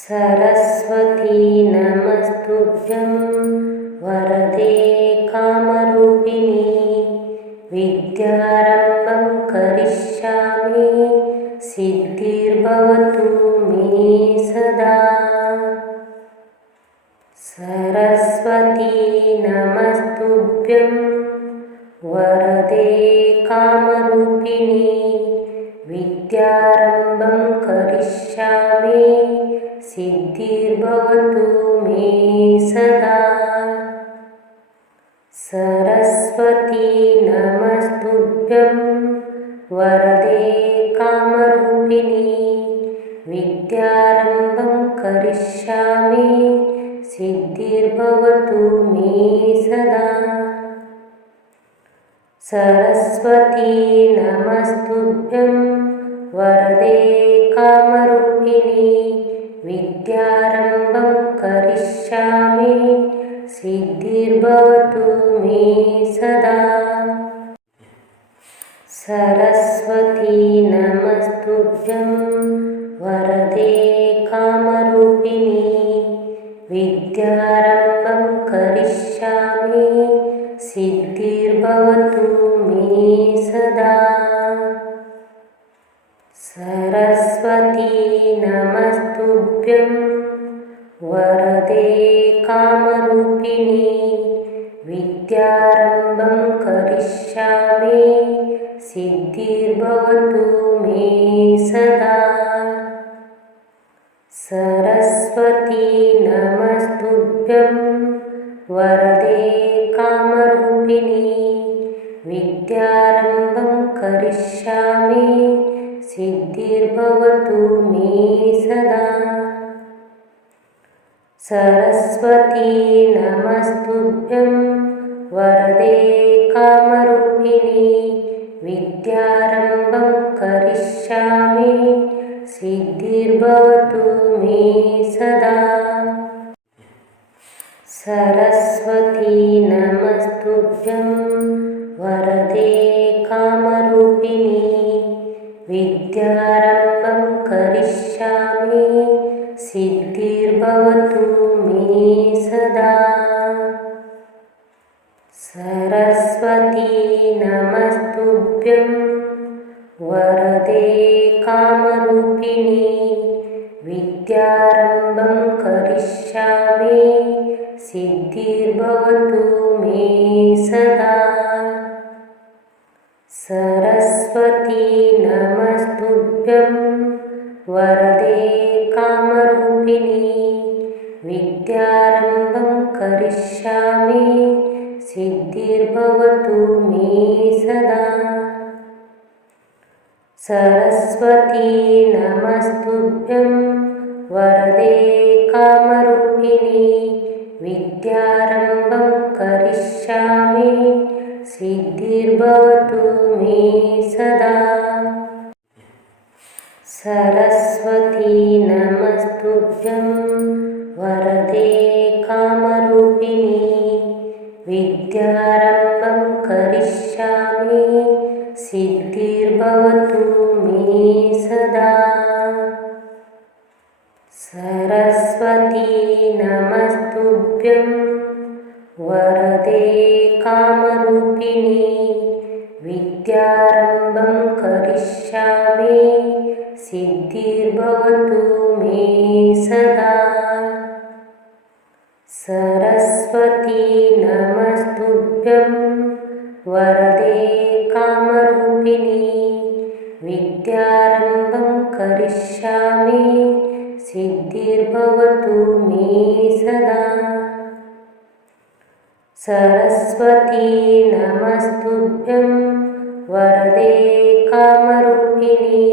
सरस्वती नमस्तुभ्यं वरदे कामरूपिणी विद्यारम्भं करिष्यामि सिद्धिर्भवतु मे सदा। सरस्वती नमस्तुभ्यं वरदे कामरूपिणी विद्यारम्भं करिष्यामि सिद्धिर्भवतु मे सदा। सरस्वती नमस्तुभ्यं वरदे कामरूपिणी विद्यारम्भं करिष्यामि सिद्धिर्भवतु मे सदा। सरस्वती नमस्तुभ्यं वरदे कामरूपिणी विद्यारम्भं करिष्यामि सिद्धिर्भवतु मे सदा। सरस्वती नमस्तुभ्यं वरदे कामरूपिणी विद्यारम्भं करिष्यामि सिद्धिर्भवतु मे सदा। सरस्वती नमस्तुभ्यं वरदे कामरूपिणी विद्यारम्भं करिष्यामि सिद्धिर्भवतु मे सदा। सरस्वती नमस्तुभ्यं वरदे कामरूपिणी विद्यारम्भं करिष्यामि सिद्धिर्भवतु मे सदा। सरस्वती नमस्तुभ्यं वरदे कामरूपिणी विद्यारम्भं करिष्यामि सिद्धिर्भवतु मे सदा। सरस्वती नमस्तुभ्यं वरदे कामरूपिणी विद्यारम्भं करिष्यामि सिद्धिर्भवतु मे सदा। सरस्वती नमस्तुभ्यं वरदे कामरूपिणी विद्यारम्भं करिष्यामि सिद्धिर्भवतु मे सदा। सरस्वती नमस्तुभ्यं वरदे कामरूपिणी विद्यारम्भं करिष्यामि सिद्धिर्भवतु मे सदा। सरस्वती नमस्तुभ्यं वरदे कामरूपिणी विद्यारम्भं करिष्यामि सिद्धिर्भवतु मे सदा। सरस्वती नमस्तुभ्यं वरदे कामरूपिणी विद्यारम्भं करिष्यामि सिद्धिर्भवतु मे सदा। सरस्वती नमस्तुभ्यं वरदे कामरूपिणी विद्यारम्भं करिष्यामि सिद्धिर्भवतु मे सदा। सरस्वती नमस्तुभ्यं वरदे कामरूपिणी विद्यारम्भं करिष्यामि सिद्धिर्भवतु मे सदा। सरस्वती नमस्तुभ्यं वरदे कामरूपिणी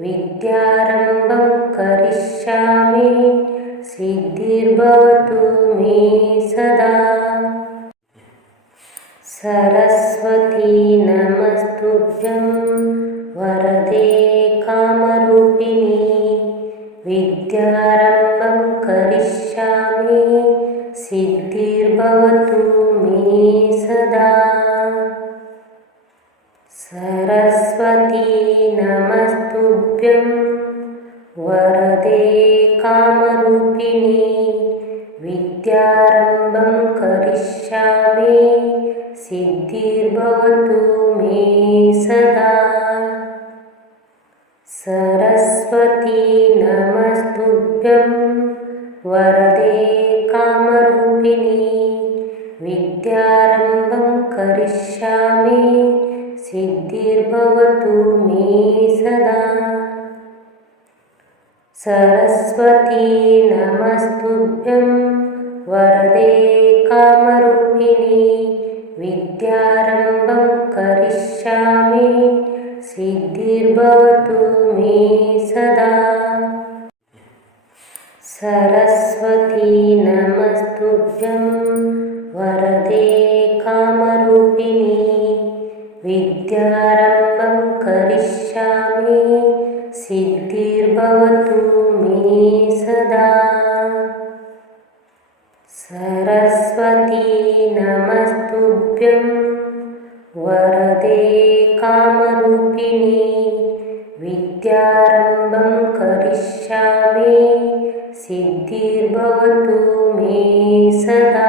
विद्यारम्भं करिष्यामि सिद्धिर्भवतु मे सदा। सरस्वती नमस्तुभ्यं वरदे कामरूपिणी विद्यारम्भं करिष्यामि सिद्धिर्भवतु मे सदा। सरस्वती नमस्तुभ्यं वरदे वरदे कामरूपिणि विद्यारम्भं करिष्यामि सिद्धिर्भवतु मे सदा। सरस्वती नमस्तुभ्यं वरदे कामरूपिणि विद्यारम्भं करिष्यामि सिद्धिर्भवतु मे सदा। सरस्वती नमस्तुभ्यं वरदे कामरूपिणि विद्यारम्भं करिष्यामि सिद्धिर्भवतु मे सदा। सरस्वती नमस्तुभ्यं वरदे कामरूपिणि विद्यारम्भं करिष्यामि सिद्धिर्भवतु मे सदा। सरस्वती नमस्तुभ्यं वरदे कामरूपिणि विद्यारम्भं करिष्यामि सिद्धिर्भवतु मे सदा।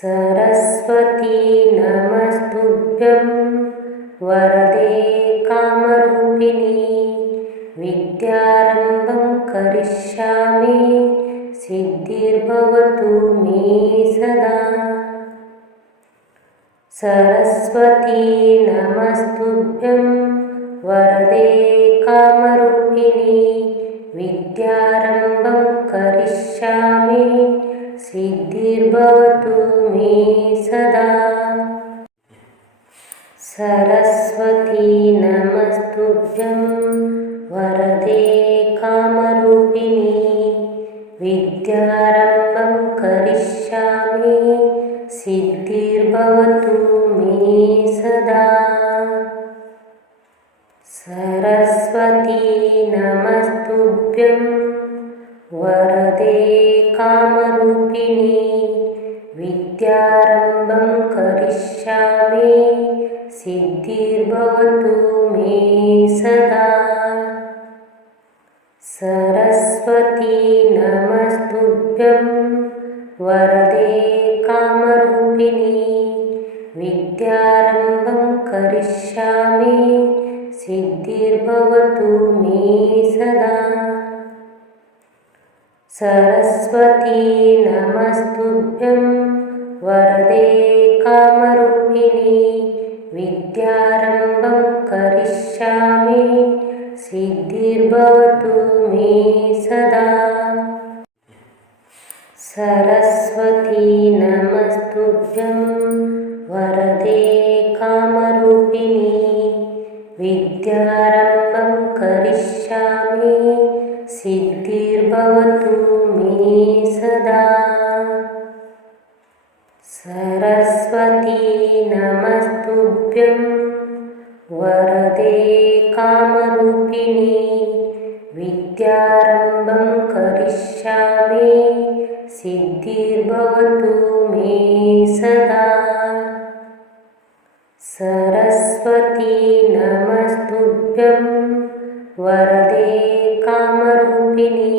सरस्वती नमस्तुभ्यं वरदे कामरूपिणि विद्यारम्भं करिष्यामि सिद्धिर्भवतु मे सदा। सरस्वती नमस्तुभ्यं वरदे कामरूपिणि विद्यारम्भं करिष्यामि सिद्धिर्भवतु मे सदा। सरस्वती नमस्तुभ्यं वरदे कामरूपिणि विद्यारम्भं करिष्यामि सिद्धिर्भवतु मे सदा। सरस्वती नमस्तुभ्यं वरदे कामरूपिणि विद्यारम्भं करिष्यामि सिद्धिर्भवतु मे सदा। सरस्वती नमस्तुभ्यं वरदे कामरूपिणि विद्यारम्भं करिष्यामि सिद्धिर्भवतु मे सदा। सरस्वती नमस्तुभ्यं वरदे कामरूपिणि विद्यारम्भं करिष्यामि सिद्धिर्भवतु मे सदा। सरस्वती नमस्तुभ्यं वरदे कामरूपिणि विद्यारम्भं करिष्यामि सिद्धिर्भवतु मे सदा। सरस्वती नमस्तुभ्यं वरदे कामरूपिणि विद्यारम्भं करिष्यामि सिद्धिर्भवतु मे सदा। सरस्वती नमस्तुभ्यं वरदे कामरूपिणि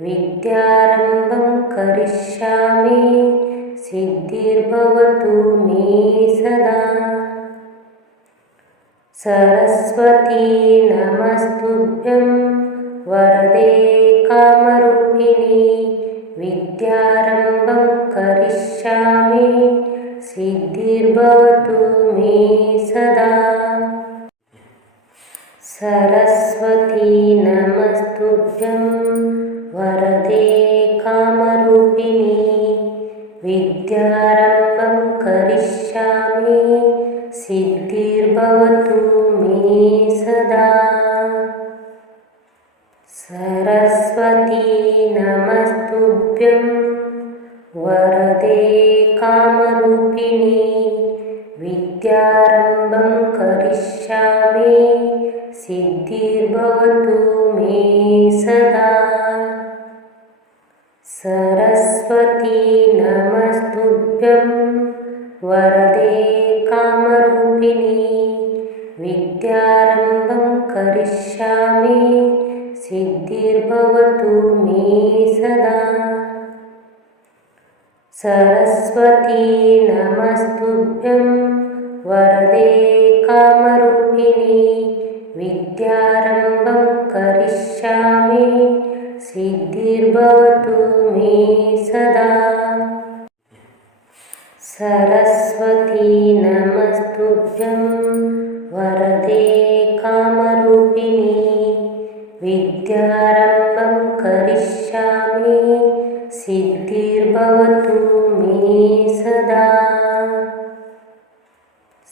विद्यारम्भं करिष्यामि सिद्धिर्भवतु मे सदा। सरस्वती नमस्तुभ्यं वरदे कामरूपिणि विद्यारम्भं करिष्यामि सिद्धिर्भवतु मे सदा। सरस्वती नमस्तुभ्यं वरदे कामरूपिणि विद्यारम्भं करिष्यामि सिद्धिर्भवतु मे सदा। सरस्वती नमस्तुभ्यं वरदे कामरूपिणि विद्यारम्भं करिष्यामि सिद्धिर्भवतु मे सदा। सरस्वती नमस्तुभ्यं वरदे कामरूपिणि विद्यारम्भं करिष्यामि सिद्धिर्भवतु मे सदा। सरस्वती नमस्तुभ्यं वरदे कामरूपिणि विद्यारम्भं करिष्यामि सिद्धिर्भवतु मे सदा। सरस्वती नमस्तुभ्यं वरदे कामरूपिणि विद्यारम्भं करिष्यामि सिद्धिर्भवतु मे सदा।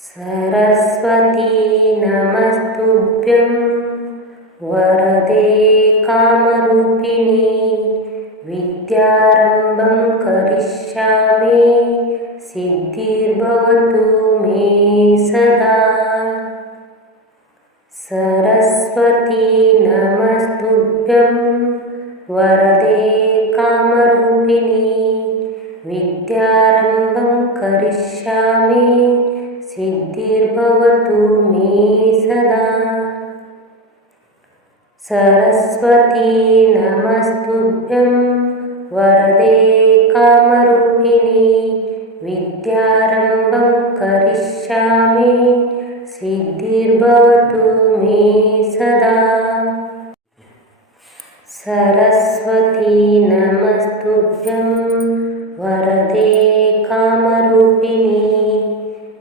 सरस्वती नमस्तुभ्यं वरदे कामरूपिणि विद्यारम्भं करिष्यामि सिद्धिर्भवतु मे सदा। सरस्वती नमस्तुभ्यं वरदे कामरूपिणि विद्यारम्भं करिष्यामि सिद्धिर्भवतु मे सदा। सरस्वती नमस्तुभ्यं वरदे कामरूपिणि विद्यारम्भं करिष्यामि सिद्धिर्भवतु मे सदा। सरस्वती नमस्तुभ्यं वरदे कामरूपिणि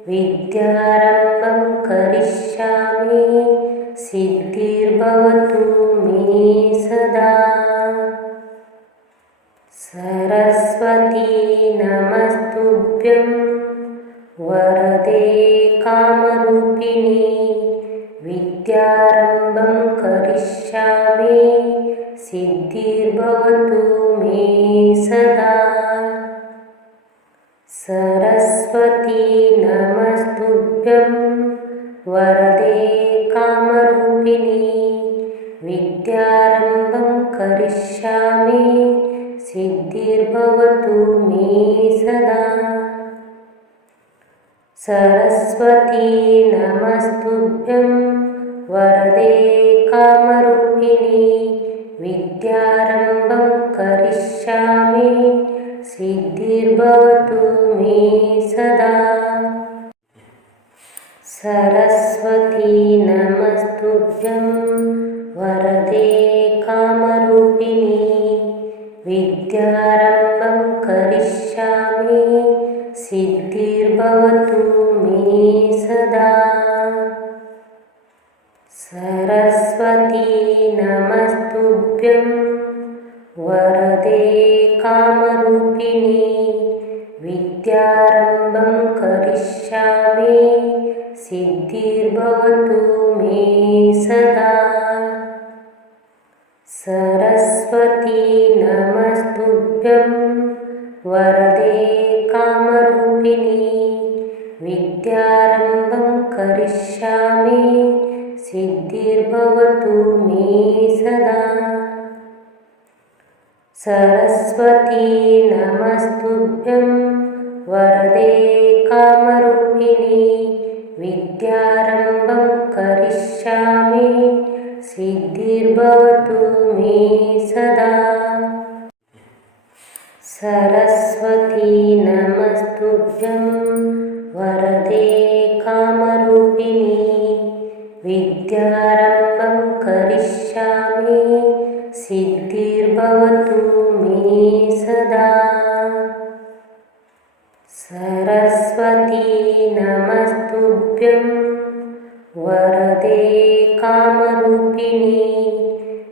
विद्यारम्भं करिष्यामि सिद्धिर्भवतु मे सदा। सरस्वती नमस्तुभ्यं वरदे कामरूपिणि विद्यारम्भं करिष्यामि सिद्धिर्भवतु मे सदा। सरस्वती नमस्तुभ्यं वरदे कामरूपिणि विद्यारम्भं करिष्यामि सिद्धिर्भवतु मे सदा। सरस्वती नमस्तुभ्यं वरदे कामरूपिणि विद्यारम्भं करिष्यामि सिद्धिर्भवतु मे सदा। सरस्वती नमस्तुभ्यं वरदे कामरूपिणि विद्यारम्भं करिष्यामि सिद्धिर्भवतु मे सदा। सरस्वती नमस्तुभ्यं वरदे कामरूपिणि विद्यारम्भं करिष्यामि सिद्धिर्भवतु मे सदा। सरस्वती नमस्तुभ्यं वरदे कामरूपिणि विद्यारम्भं करिष्यामि सिद्धिर्भवतु मे सदा। सरस्वती नमस्तुभ्यं वरदे कामरूपिणि विद्यारम्भं करिष्यामि सिद्धिर्भवतु मे सदा। सरस्वती नमस्तुभ्यं वरदे कामरूपिणि विद्यारम्भं करिष्यामि सिद्धिर्भवतु मे सदा। सरस्वती नमस्तुभ्यं वरदे कामरूपिणि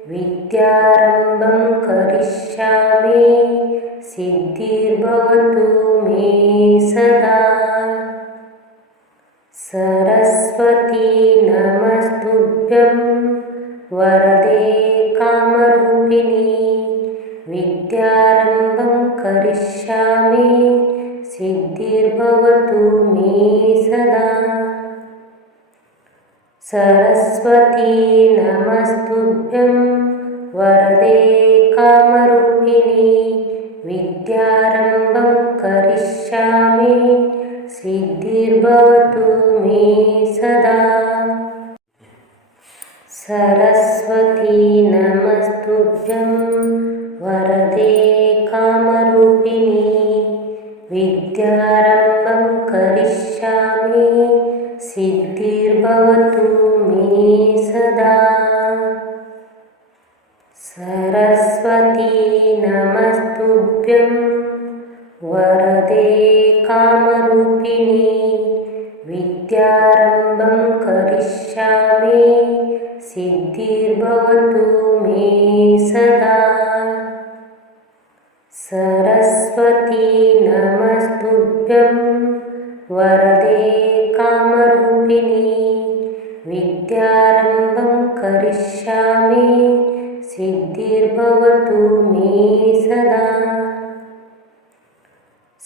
विद्यारम्भं करिष्यामि सिद्धिर्भवतु मे सदा। सरस्वती नमस्तुभ्यं वरदे कामरूपिणि विद्यारम्भं करिष्यामि सिद्धिर्भवतु मे सदा। सरस्वती नमस्तुभ्यं वरदे कामरूपिणि विद्यारम्भं करिष्यामि सिद्धिर्भवतु मे सदा। सरस्वती नमस्तुभ्यं नमस्तुभ्यं वरदे कामरूपिणी विद्यारम्भं करिष्यामि सिद्धिर्भवतु मे सदा। सरस्वती नमस्तुभ्यं वरदे कामरूपिणी विद्यारम्भं करिष्यामि सिद्धिर्भवतु मे सदा। सरस्वती नमस्तुभ्यं वरदे कामरूपिणी विद्यारम्भं करिष्यामि सिद्धिर्भवतु मे सदा।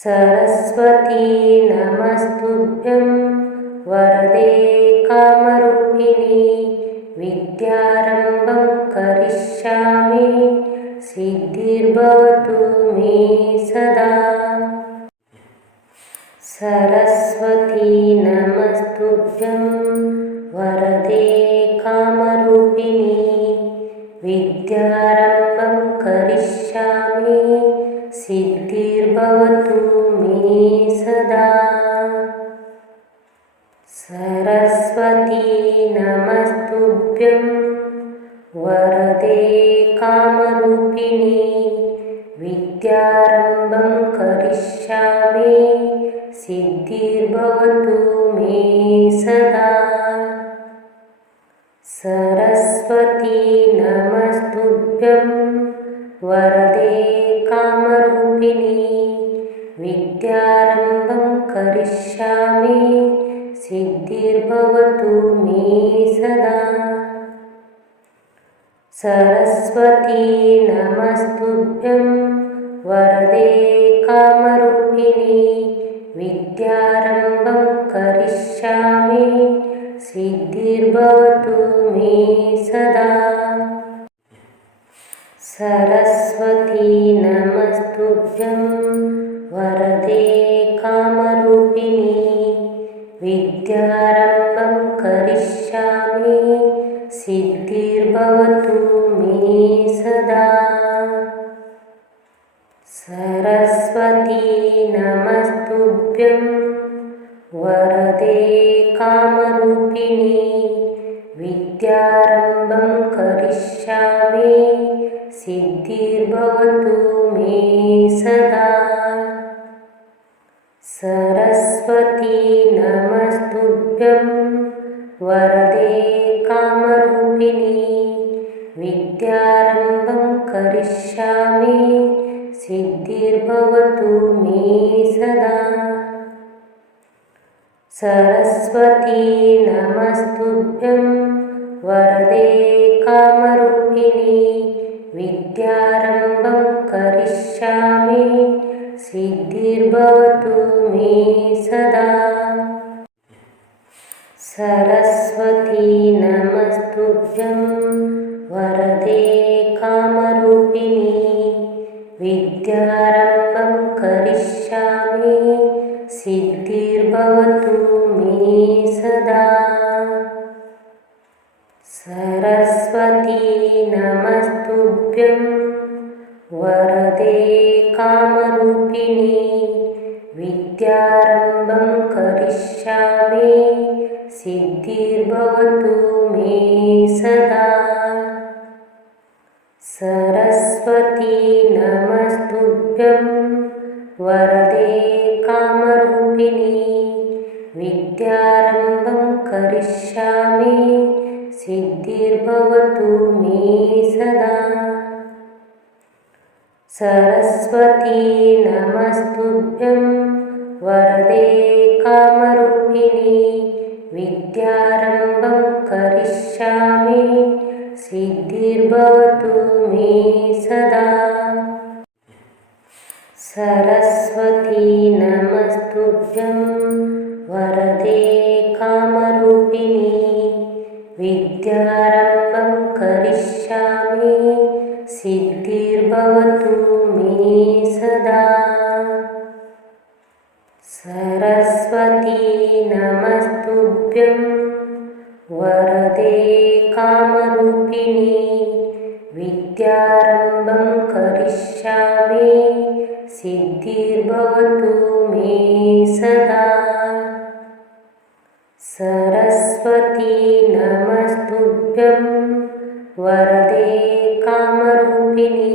सरस्वती नमस्तुभ्यं वरदे कामरूपिणी विद्यारम्भं करिष्यामि सिद्धिर्भवतु मे सदा। सरस्वती नमस्तुभ्यं वरदे कामरूपिणी विद्यारम्भं करिष्यामि सिद्धिर्भवतु मे सदा। सरस्वती नमस्तुभ्यं वरदे कामरूपिणी विद्यारम्भं करिष्यामि सिद्धिर्भवतु मे सदा। सरस्वती नमस्तुभ्यं वरदे कामरूपिणी विद्यारम्भं करिष्यामि सिद्धिर्भवतु मे सदा। सरस्वती नमस्तुभ्यं वरदे कामरूपिणी विद्यारम्भं करिष्यामि सिद्धिर्भवतु मे सदा। सरस्वती नमस्तुभ्यं वरदे कामरूपिणी विद्यारम्भं करिष्यामि सिद्धिर्भवतु मे सदा। सरस्वती नमस्तुभ्यं वरदे कामरूपिणी विद्यारम्भं करिष्यामि सिद्धिर्भवतु मे सदा। सरस्वती नमस्तुभ्यं वरदे कामरूपिणी विद्यारम्भं करिष्यामि सिद्धिर्भवतु मे सदा। सरस्वती नमस्तुभ्यं वरदे कामरूपिणी विद्यारम्भं करिष्यामि सिद्धिर्भवतु मे सदा। सरस्वती नमस्तुभ्यं वरदे कामरूपिणी विद्यारम्भं करिष्यामि सिद्धिर्भवतु मे सदा। सरस्वती नमस्तुभ्यं वरदे कामरूपिणी विद्यारम्भं करिष्यामि सिद्धिर्भवतु मे सदा। सरस्वती नमस्तुभ्यं वरदे कामरूपिणी विद्यारम्भं करिष्यामि सिद्धिर्भवतु मे सदा। सरस्वती नमस्तुभ्यं वरदे कामरूपिणी विद्यारम्भं करिष्यामि सिद्धिर्भवतु मे सदा। सरस्वती नमस्तुभ्यं वरदे कामरूपिणी विद्यारम्भं करिष्यामि सिद्धिर्भवतु मे सदा। सरस्वती नमस्तुभ्यं वरदे कामरूपिणी विद्यारम्भं करिष्यामि सिद्धिर्भवतु मे सदा। सरस्वती नमस्तुभ्यं वरदे कामरूपिणी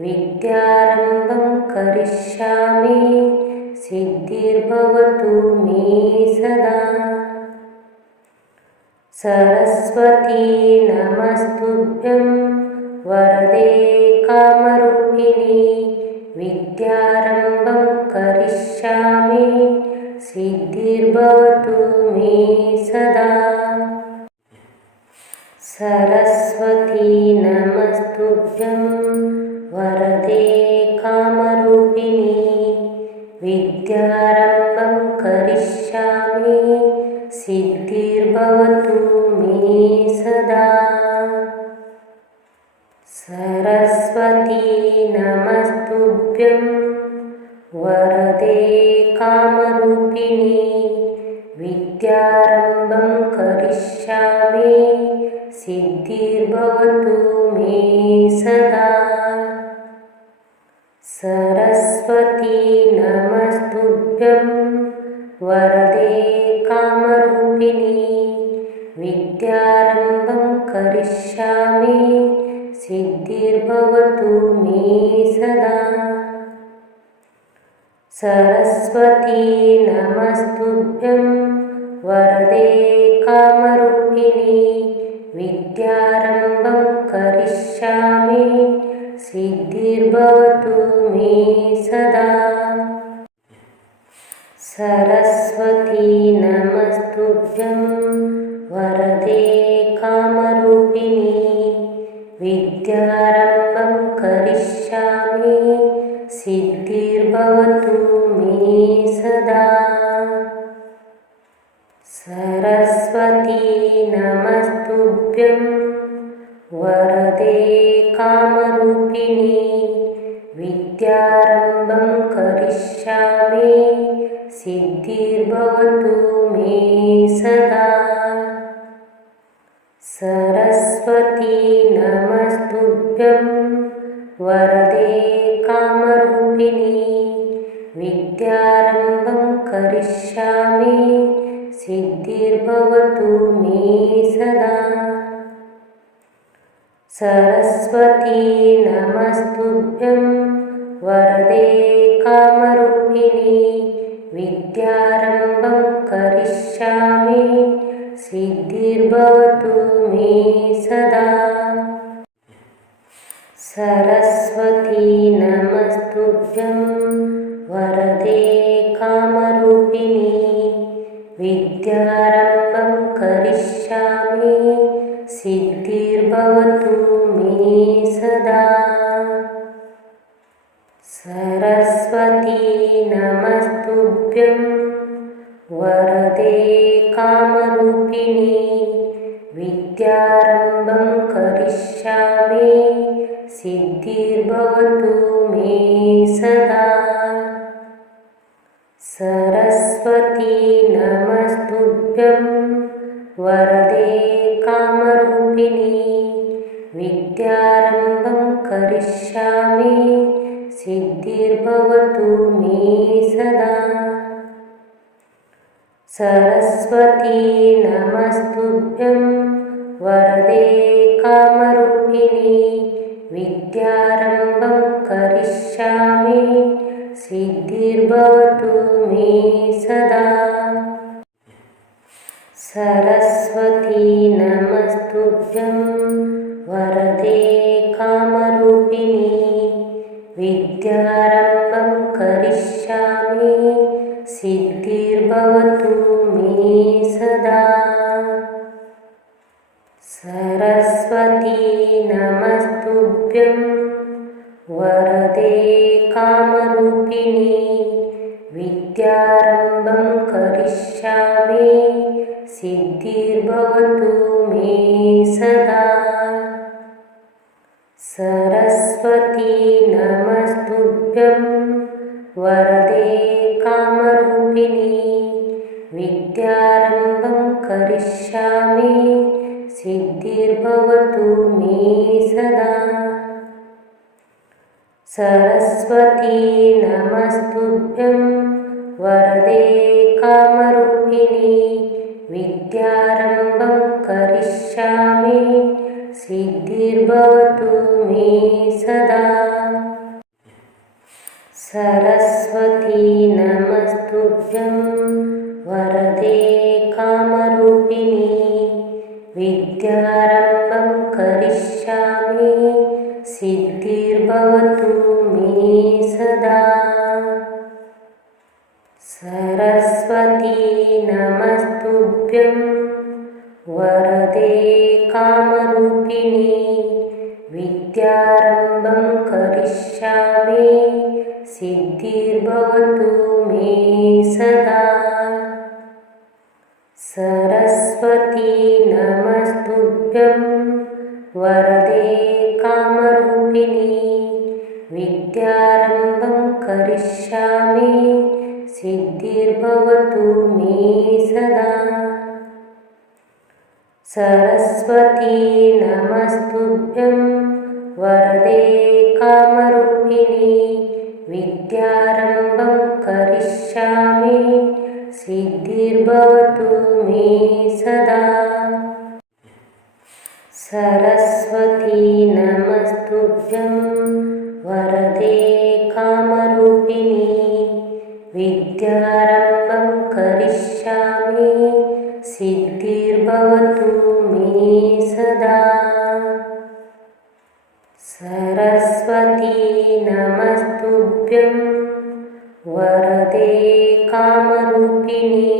विद्यारम्भं करिष्यामि सिद्धिर्भवतु मे सदा। सरस्वती नमस्तुभ्यं वरदे कामरूपिणी विद्यारम्भं करिष्यामि सिद्धिर्भवतु मे सदा। सरस्वती नमस्तुभ्यं वरदे कामरूपिणी विद्यारम्भं करिष्यामि सिद्धिर्भवतु मे सदा। सरस्वती नमस्तुभ्यं वरदे कामरूपिणी विद्यारम्भं करिष्यामि सिद्धिर्भवतु मे सदा। सरस्वती नमस्तुभ्यं वरदे कामरूपिणी विद्यारम्भं करिष्यामि सिद्धिर्भवतु मे सदा। सरस्वती नमस्तुभ्यं वरदे कामरूपिणी विद्यारम्भं करिष्यामि सिद्धिर्भवतु मे सदा। सरस्वती नमस्तुभ्यं वरदे कामरूपिणी विद्यारम्भं करिष्यामि सिद्धिर्भवतु मे सदा। सरस्वती नमस्तुभ्यं वरदे कामरूपिणी विद्यारम्भं करिष्यामि सिद्धिर्भवतु मे सदा। सरस्वती नमस्तुभ्यं वरदे कामरूपिणी विद्यारम्भं करिष्यामि सिद्धिर्भवतु मे सदा। सरस्वती नमस्तुभ्यं वरदे कामरूपिणी विद्यारम्भं करिष्यामि सिद्धिर्भवतु मे सदा। सरस्वती नमस्तुभ्यं वरदे कामरूपिणी विद्यारम्भं करिष्यामि सिद्धिर्भवतु मे सदा। सरस्वती नमस्तुभ्यं वरदे कामरूपिणी विद्यारम्भं करिष्यामि सिद्धिर्भवतु मे सदा। सरस्वती नमस्तुभ्यं वरदे कामरूपिणी विद्यारम्भं करिष्यामि सिद्धिर्भवतु मे सदा। सरस्वती नमस्तुभ्यं वरदे कामरूपिणी विद्यारम्भं करिष्यामि सिद्धिर्भवतु मे सदा। सरस्वती नमस्तुभ्यं वरदे कामरूपिणी विद्यारम्भं करिष्यामि सिद्धिर्भवतु मे सदा। सरस्वती नमस्तुभ्यं वरदे कामरूपिणी विद्यारम्भं करिष्यामि सिद्धिर्भवतु मे सदा। सरस्वती नमस्तुभ्यं वरदे कामरूपिणी विद्यारम्भं करिष्यामि सिद्धिर्भवतु मे सदा। सरस्वती नमस्तुभ्यं वरदे कामरूपिणी विद्यारम्भं करिष्यामि सिद्धिर्भवतु मे सदा। सरस्वती नमस्तुभ्यं वरदे कामरूपिणी विद्यारम्भं करिष्यामि सिद्धिर्भवतु मे सदा। सरस्वती नमस्तुभ्यं वरदे कामरूपिणी विद्यारम्भं करिष्यामि सिद्धिर्भवतु मे सदा। सरस्वती नमस्तुभ्यं वरदे कामरूपिणी विद्यारम्भं करिष्यामि सिद्धिर्भवतु मे सदा। सरस्वती नमस्तुभ्यं वरदे कामरूपिणी विद्यारम्भं करिष्यामि सिद्धिर्भवतु मे सदा। सरस्वती नमस्तुभ्यं वरदे कामरूपिणी विद्यारम्भं करिष्यामि सिद्धिर्भवतु मे सदा। सरस्वती नमस्तुभ्यं वरदे कामरूपिणी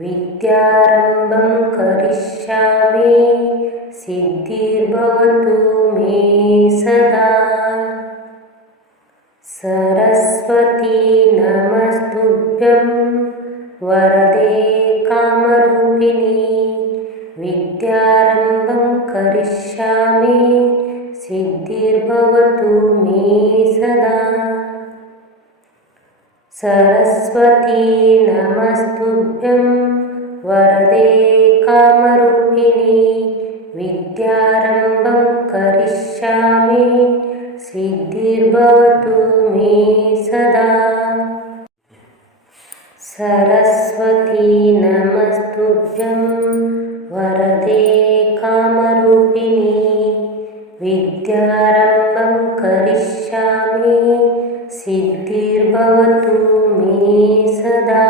विद्यारम्भं करिष्यामि सिद्धिर्भवतु मे सदा। सरस्वती नमस्तुभ्यं वरदे कामरूपिणी विद्यारम्भं करिष्यामि सिद्धिर्भवतु मे सदा। सरस्वती नमस्तुभ्यं वरदे कामरूपिणी विद्यारम्भं करिष्यामि सिद्धिर्भवतु मे सदा। सरस्वती नमस्तुभ्यं वरदे कामरूपिणी विद्यारम्भं करिष्यामि सिद्धिर्भवतु मे सदा।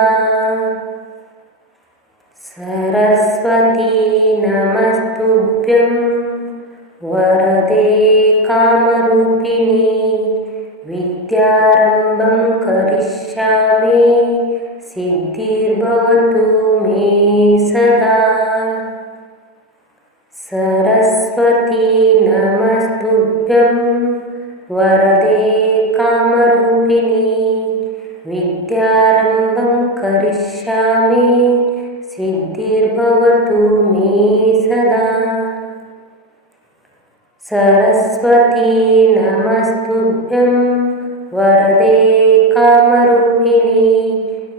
सरस्वती नमस्तुभ्यं वरदे कामरूपिणी विद्यारम्भं करिष्यामि सिद्धिर्भवतु मे सदा। सरस्वती नमस्तुभ्यं वरदे कामरूपिणी विद्यारम्भं करिष्यामि सिद्धिर्भवतु मे सदा। सरस्वती नमस्तुभ्यं वरदे कामरूपिणी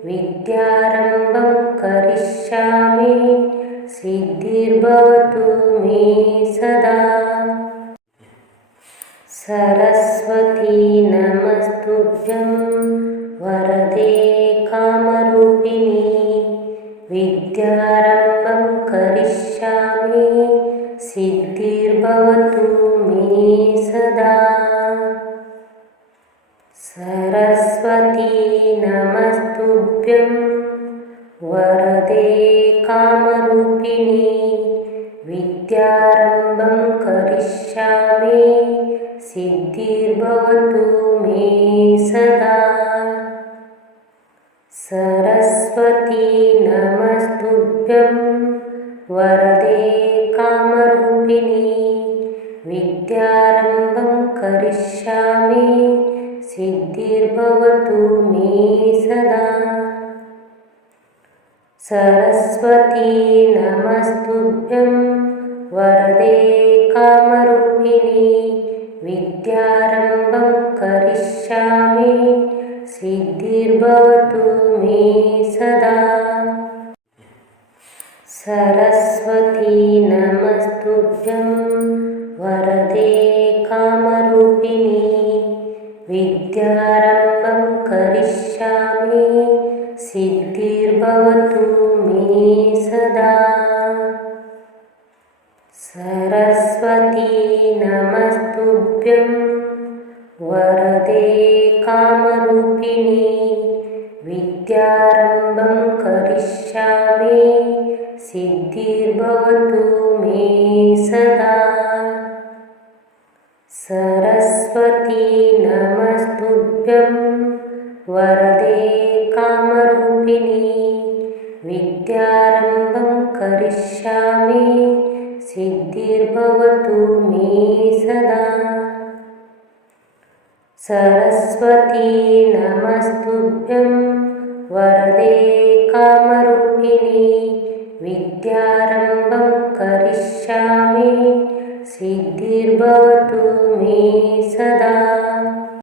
विद्यारम्भं करिष्यामि सिद्धिर्भवतु मे सदा। सरस्वती नमस्तुभ्यं वरदे कामरूपिणी विद्यारम्भं करिष्यामि सिद्धिर्भवतु मे सदा। सरस्वती नमस्तुभ्यं वरदे कामरूपिणी विद्यारम्भं करिष्यामि सिद्धिर्भवतु मे सदा। सरस्वती नमस्तुभ्यं वरदे कामरूपिणी विद्यारम्भं करिष्यामि सिद्धिर्भवतु मे सदा। सरस्वती नमस्तुभ्यं वरदे कामरूपिणी विद्यारम्भं करिष्यामि सिद्धिर्भवतु मे सदा। सरस्वती नमस्तुभ्यं वरदे कामरूपिणी नमस्तुभ्यं वरदे कामरूपिणि विद्यारम्भं करिष्यामि सिद्धिर्भवतु मे सदा। सरस्वती नमस्तुभ्यं वरदे कामरूपिणि विद्यारम्भं करिष्यामि सिद्धिर्भवतु मे सदा। सरस्वती नमस्तुभ्यं वरदे कामरूपिणि विद्यारम्भं करिष्यामि सिद्धिर्भवतु मे सदा।